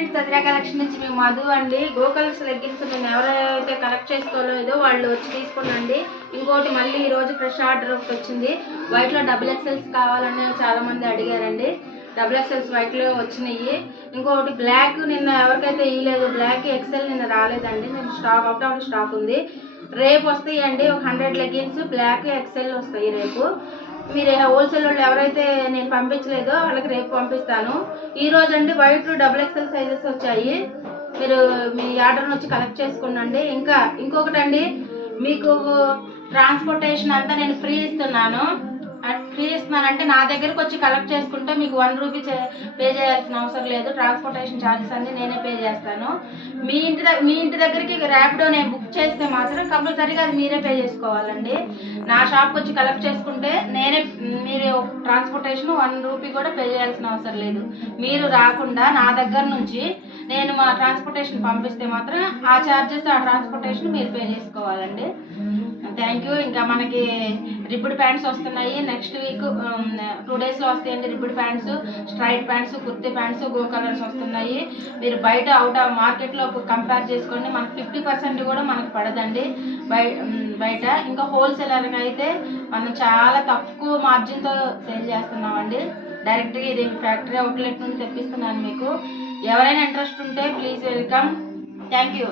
Friends, సద్రా collection నుంచి మేము మధు అండి. గోకల్స్ లెగ్గిన్స్ నేను ఎవరైతే కలెక్ట్ చేసుకోలేదో వాళ్ళు వచ్చి తీసుకోండి. ఇంకోటి మళ్ళీ ఈరోజు ఫ్రెష్ ఆర్డర్ ఒకటి వచ్చింది. వైట్లో డబుల్ ఎక్సెల్స్ కావాలని చాలా మంది అడిగారండి. డబుల్ ఎక్సెల్స్ వైట్లో వచ్చినాయి. ఇంకొకటి బ్లాక్ నిన్న ఎవరికైతే ఇవ్వలేదు, బ్లాక్ ఎక్సెల్ నిన్న రాలేదండి. నేను స్టాక్ అవుట్ ఆఫ్ స్టాక్ ఉంది. రేపు వస్తాయండి. ఒక 100 లెగ్గిన్స్ బ్లాక్ ఎక్సెల్ వస్తాయి రేపు. మీరు హోల్సేల్ వాళ్ళు ఎవరైతే నేను పంపించలేదో వాళ్ళకి రేపు పంపిస్తాను. ఈరోజు అండి వైట్ డబుల్ ఎక్సెల్ సైజెస్ వచ్చాయి. మీరు మీ ఆర్డర్ని వచ్చి కలెక్ట్ చేసుకోండి. ఇంకొకటి అండి, మీకు ట్రాన్స్పోర్టేషన్ అంతా నేను ఫ్రీ ఇస్తున్నాను. అంటే నా దగ్గరకు వచ్చి కలెక్ట్ చేసుకుంటే మీకు 1 రూపీ పే చేయాల్సిన అవసరం లేదు. ట్రాన్స్పోర్టేషన్ ఛార్జెస్ అన్ని నేనే పే చేస్తాను. మీ ఇంటి దగ్గరికి ర్యాపిడో నేను బుక్ చేస్తే మాత్రం కంపల్సరీగా అది మీరే పే చేసుకోవాలండి. నా షాప్కి వచ్చి కలెక్ట్ చేసుకుంటే మీరు ట్రాన్స్పోర్టేషన్ 1 రూపీ కూడా పే చేయాల్సిన అవసరం లేదు. మీరు రాకుండా నా దగ్గర నుంచి నేను మా ట్రాన్స్పోర్టేషన్ పంపిస్తే మాత్రం ఆ ట్రాన్స్పోర్టేషన్ మీరు పే చేసుకోవాలండి. Thank you. ఇంకా మనకి రిబ్బడ్ ప్యాంట్స్ వస్తున్నాయి. నెక్స్ట్ వీక్ 2 డేస్లో వస్తాయండి. Ribbed pants, straight pants, kurti pants, గో కలర్స్ వస్తున్నాయి. మీరు బయట అవుట్ ఆఫ్ మార్కెట్లో కంపేర్ చేసుకోండి. మనకు 50% కూడా మనకు పడదండి బయట. ఇంకా హోల్సేలర్గా అయితే మనం చాలా తక్కువ మార్జిన్తో సేల్ చేస్తున్నామండి. డైరెక్ట్గా ఇది ఫ్యాక్టరీ అవుట్లెట్ నుండి తెప్పిస్తున్నాను. మీకు ఎవరైనా ఇంట్రెస్ట్ ఉంటే ప్లీజ్ వెల్కమ్. Thank you.